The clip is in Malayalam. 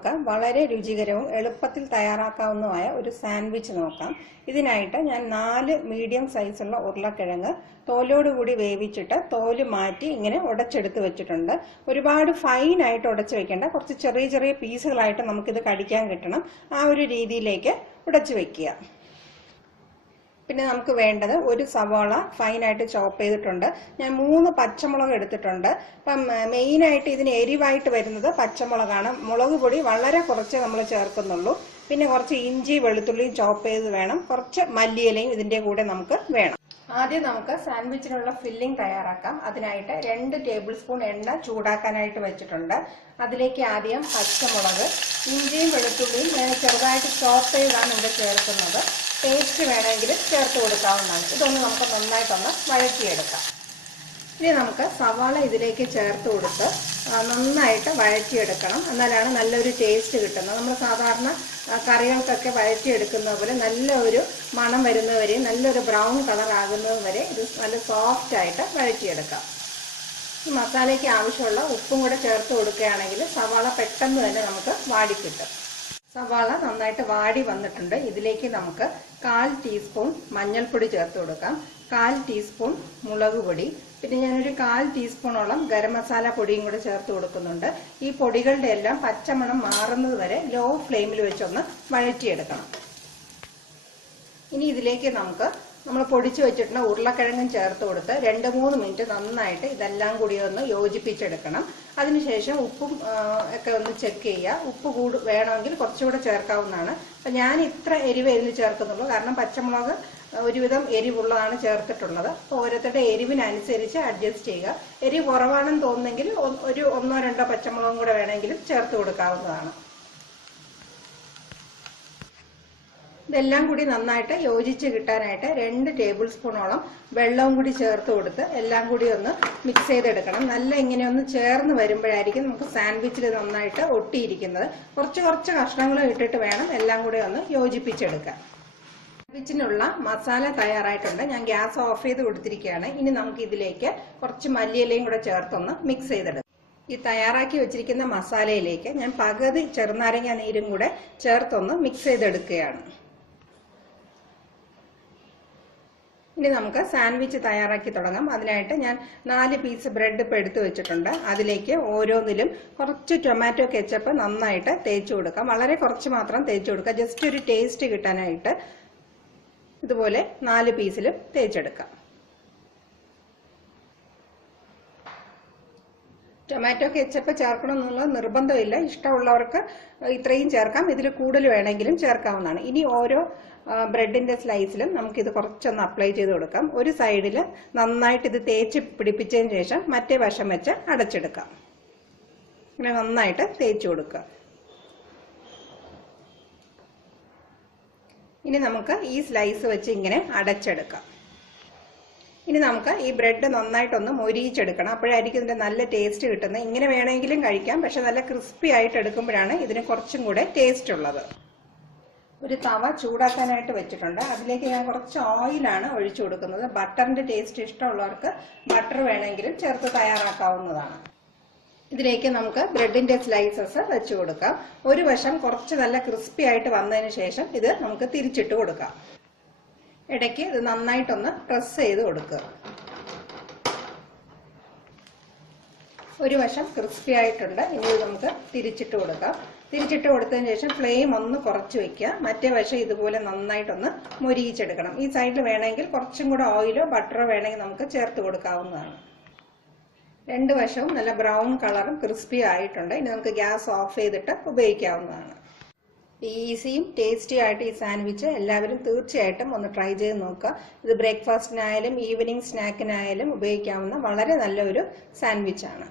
നമുക്ക് വളരെ രുചികരവും എളുപ്പത്തിൽ തയ്യാറാക്കാവുന്നതുമായ ഒരു സാൻഡ്വിച്ച് നോക്കാം. ഇതിനായിട്ട് ഞാൻ 4 മീഡിയം സൈസുള്ള ഉരുളക്കിഴങ്ങ് തോലോടുകൂടി വേവിച്ചിട്ട് തോല് മാറ്റി ഇങ്ങനെ ഉടച്ചെടുത്ത് വെച്ചിട്ടുണ്ട്. ഒരുപാട് ഫൈനായിട്ട് ഉടച്ച് വെക്കേണ്ട, കുറച്ച് ചെറിയ ചെറിയ പീസുകളായിട്ട് നമുക്കിത് കടിക്കാൻ കിട്ടണം. ആ ഒരു രീതിയിലേക്ക് ഉടച്ച് വെക്കുക. പിന്നെ നമുക്ക് വേണ്ടത് ഒരു സവാള ഫൈനായിട്ട് ചോപ്പ് ചെയ്തിട്ടുണ്ട്. ഞാൻ 3 പച്ചമുളക് എടുത്തിട്ടുണ്ട്. അപ്പം മെയിനായിട്ട് ഇതിന് എരിവായിട്ട് വരുന്നത് പച്ചമുളകാണ്. മുളക് പൊടി വളരെ കുറച്ച് നമ്മൾ ചേർക്കുന്നുള്ളൂ. പിന്നെ കുറച്ച് ഇഞ്ചി വെളുത്തുള്ളിയും ചോപ്പ് ചെയ്ത് വേണം. കുറച്ച് മല്ലിയിലയും ഇതിൻ്റെ കൂടെ നമുക്ക് വേണം. ആദ്യം നമുക്ക് സാൻഡ്വിച്ചിനുള്ള ഫില്ലിംഗ് തയ്യാറാക്കാം. അതിനായിട്ട് 2 ടേബിൾ സ്പൂൺ എണ്ണ ചൂടാക്കാനായിട്ട് വെച്ചിട്ടുണ്ട്. അതിലേക്ക് ആദ്യം പച്ചമുളക്, ഇഞ്ചിയും വെളുത്തുള്ളിയും ഞാൻ ചെറുതായിട്ട് ചോപ്പ് ചെയ്താണ് ഇവിടെ ചേർക്കുന്നത്. പേസ്റ്റ് വേണമെങ്കിൽ ചേർത്ത് കൊടുക്കാവുന്നതാണ്. ഇതൊന്ന് നമുക്ക് നന്നായിട്ടൊന്ന് വഴറ്റിയെടുക്കാം. ഇനി നമുക്ക് സവാള ഇതിലേക്ക് ചേർത്ത് കൊടുത്ത് നന്നായിട്ട് വഴറ്റിയെടുക്കണം. എന്നാലാണ് നല്ലൊരു ടേസ്റ്റ് കിട്ടുന്നത്. നമ്മൾ സാധാരണ കറികൾക്കൊക്കെ വഴറ്റിയെടുക്കുന്നത് പോലെ നല്ല ഒരു മണം വരുന്നതുവരെയും നല്ലൊരു ബ്രൗൺ കളർ ആകുന്നത് വരെ ഇത് നല്ല സോഫ്റ്റായിട്ട് വഴറ്റിയെടുക്കാം. ഈ മസാലയ്ക്ക് ആവശ്യമുള്ള ഉപ്പും കൂടെ ചേർത്ത് കൊടുക്കുകയാണെങ്കിൽ സവാള പെട്ടെന്ന് തന്നെ നമുക്ക് വാടിക്കിട്ടും. സവാള നന്നായിട്ട് വാടി വന്നിട്ടുണ്ട്. ഇതിലേക്ക് നമുക്ക് 1/4 ടീസ്പൂൺ മഞ്ഞൾപ്പൊടി ചേർത്ത് കൊടുക്കാം, 1/4 ടീസ്പൂൺ മുളക് പൊടി, പിന്നെ ഞാനൊരു 1/4 ടീസ്പൂണോളം ഗരം മസാല പൊടിയും കൂടെ ചേർത്ത് കൊടുക്കുന്നുണ്ട്. ഈ പൊടികളുടെ എല്ലാം പച്ചമണം മാറുന്നത് വരെ ലോ ഫ്ലെയിമിൽ വെച്ചൊന്ന് വഴറ്റിയെടുക്കണം. ഇനി ഇതിലേക്ക് നമ്മൾ പൊടിച്ചു വെച്ചിട്ടുള്ള ഉരുളക്കിഴങ്ങും ചേർത്ത് കൊടുത്ത് 2-3 മിനിറ്റ് നന്നായിട്ട് ഇതെല്ലാം കൂടി ഒന്ന് യോജിപ്പിച്ചെടുക്കണം. അതിനുശേഷം ഉപ്പും ഒക്കെ ഒന്ന് ചെക്ക് ചെയ്യുക. ഉപ്പ് വേണമെങ്കിൽ കുറച്ചുകൂടെ ചേർക്കാവുന്നതാണ്. അപ്പം ഞാൻ ഇത്ര എരിവ് ചേർക്കുന്നുള്ളൂ, കാരണം പച്ചമുളക് ഒരുവിധം എരിവുള്ളതാണ് ചേർത്തിട്ടുള്ളത്. അപ്പോൾ ഓരോരുത്തരുടെ എരിവിനനുസരിച്ച് അഡ്ജസ്റ്റ് ചെയ്യുക. എരിവ് കുറവാണെന്ന് തോന്നുന്നെങ്കിൽ ഒരു 1-2 പച്ചമുളകും കൂടെ വേണമെങ്കിലും ചേർത്ത് കൊടുക്കാവുന്നതാണ്. ഇതെല്ലാം കൂടി നന്നായിട്ട് യോജിച്ച് കിട്ടാനായിട്ട് 2 ടേബിൾ സ്പൂണോളം വെള്ളവും കൂടി ചേർത്ത് കൊടുത്ത് എല്ലാം കൂടി ഒന്ന് മിക്സ് ചെയ്തെടുക്കണം. നല്ല ഇങ്ങനെ ഒന്ന് ചേർന്ന് വരുമ്പോഴായിരിക്കും നമുക്ക് സാൻഡ്വിച്ചിൽ നന്നായിട്ട് ഒട്ടിയിരിക്കുന്നത്. കുറച്ച് കഷ്ണങ്ങൾ ഇട്ടിട്ട് വേണം എല്ലാം കൂടി ഒന്ന് യോജിപ്പിച്ചെടുക്കാൻ. സാൻഡ്വിച്ചിനുള്ള മസാല തയ്യാറായിട്ടുണ്ട്. ഞാൻ ഗ്യാസ് ഓഫ് ചെയ്ത് കൊടുത്തിരിക്കുകയാണ്. ഇനി നമുക്ക് ഇതിലേക്ക് കുറച്ച് മല്ലിയിലയും കൂടെ ചേർത്തൊന്ന് മിക്സ് ചെയ്തെടുക്കാം. ഈ തയ്യാറാക്കി വെച്ചിരിക്കുന്ന മസാലയിലേക്ക് ഞാൻ പകുതി ചെറുനാരങ്ങ നീരും കൂടെ ചേർത്തൊന്ന് മിക്സ് ചെയ്തെടുക്കുകയാണ്. ഇനി നമുക്ക് സാൻഡ്വിച്ച് തയ്യാറാക്കി തുടങ്ങാം. അതിനായിട്ട് ഞാൻ 4 പീസ് ബ്രെഡ് ഇപ്പോൾ എടുത്ത് വെച്ചിട്ടുണ്ട്. അതിലേക്ക് ഓരോന്നിലും കുറച്ച് ടൊമാറ്റോ കെച്ചപ്പ് നന്നായിട്ട് തേച്ച് കൊടുക്കാം. വളരെ കുറച്ച് മാത്രം തേച്ച് കൊടുക്കുക, ജസ്റ്റ് ഒരു ടേസ്റ്റ് കിട്ടാനായിട്ട്. ഇതുപോലെ 4 പീസിലും തേച്ചെടുക്കാം. ടൊമാറ്റോ കെച്ചപ്പ് ചേർക്കണമെന്നുള്ള നിർബന്ധമില്ല. ഇഷ്ടമുള്ളവർക്ക് ഇത്രയും ചേർക്കാം, ഇതിൽ കൂടുതൽ വേണമെങ്കിലും ചേർക്കാവുന്നതാണ്. ഇനി ഓരോ ബ്രെഡിന്റെ സ്ലൈസിലും നമുക്കിത് കുറച്ചൊന്ന് അപ്ലൈ ചെയ്ത് കൊടുക്കാം. ഒരു സൈഡിൽ നന്നായിട്ട് ഇത് തേച്ച് പിടിപ്പിച്ചതിന് ശേഷം മറ്റേ വശം വെച്ച് അടച്ചെടുക്കാം. ഇങ്ങനെ നന്നായിട്ട് തേച്ച് കൊടുക്കുക. ഇനി നമുക്ക് ഈ സ്ലൈസ് വെച്ച് ഇങ്ങനെ അടച്ചെടുക്കാം. ഇനി നമുക്ക് ഈ ബ്രെഡ് നന്നായിട്ടൊന്ന് മൊരിയിച്ചെടുക്കണം. അപ്പോഴായിരിക്കും ഇതിന്റെ നല്ല ടേസ്റ്റ് കിട്ടുന്നത്. ഇങ്ങനെ വേണമെങ്കിലും കഴിക്കാം, പക്ഷെ നല്ല ക്രിസ്പി ആയിട്ട് എടുക്കുമ്പോഴാണ് ഇതിന് കുറച്ചും കൂടെ ടേസ്റ്റ് ഉള്ളത്. ഒരു തവ ചൂടാക്കാനായിട്ട് വെച്ചിട്ടുണ്ട്. അതിലേക്ക് ഞാൻ കുറച്ച് ഓയിലാണ് ഒഴിച്ചു കൊടുക്കുന്നത്. ബട്ടറിന്റെ ടേസ്റ്റ് ഇഷ്ടമുള്ളവർക്ക് ബട്ടർ വേണമെങ്കിലും ചേർത്ത് തയ്യാറാക്കാവുന്നതാണ്. ഇതിലേക്ക് നമുക്ക് ബ്രെഡിന്റെ സ്ലൈസസ് വെച്ച് കൊടുക്കാം. ഒരു വശം കുറച്ച് നല്ല ക്രിസ്പി ആയിട്ട് വന്നതിന് ശേഷം ഇത് നമുക്ക് തിരിച്ചിട്ട് കൊടുക്കാം. ഇടയ്ക്ക് ഇത് നന്നായിട്ടൊന്ന് പ്രസ് ചെയ്ത് കൊടുക്കുക. ഒരു വശം ക്രിസ്പി ആയിട്ടുണ്ട്. ഇനി ഇത് നമുക്ക് തിരിച്ചിട്ട് കൊടുക്കാം. തിരിച്ചിട്ട് കൊടുത്തതിന് ശേഷം ഫ്ലെയിം ഒന്ന് കുറച്ച് വെക്കുക. മറ്റേ വശം ഇതുപോലെ നന്നായിട്ടൊന്ന് മൊരിയിച്ചെടുക്കണം. ഈ സൈഡിൽ വേണമെങ്കിൽ കുറച്ചും കൂടെ ഓയിലോ ബട്ടറോ വേണമെങ്കിൽ നമുക്ക് ചേർത്ത് കൊടുക്കാവുന്നതാണ്. 2 വശവും നല്ല ബ്രൗൺ കളറും ക്രിസ്പി ആയിട്ടുണ്ട്. ഇനി നമുക്ക് ഗ്യാസ് ഓഫ് ചെയ്തിട്ട് ഉപയോഗിക്കാവുന്നതാണ്. ഈസിയും ടേസ്റ്റി ആയിട്ട് ഈ സാൻഡ്വിച്ച് എല്ലാവരും തീർച്ചയായിട്ടും ഒന്ന് ട്രൈ ചെയ്ത് നോക്കുക. ഇത് ബ്രേക്ക്ഫാസ്റ്റിനായാലും ഈവനിങ് സ്നാക്കിനായാലും ഉപയോഗിക്കാവുന്ന വളരെ നല്ലൊരു സാൻഡ്വിച്ചാണ്.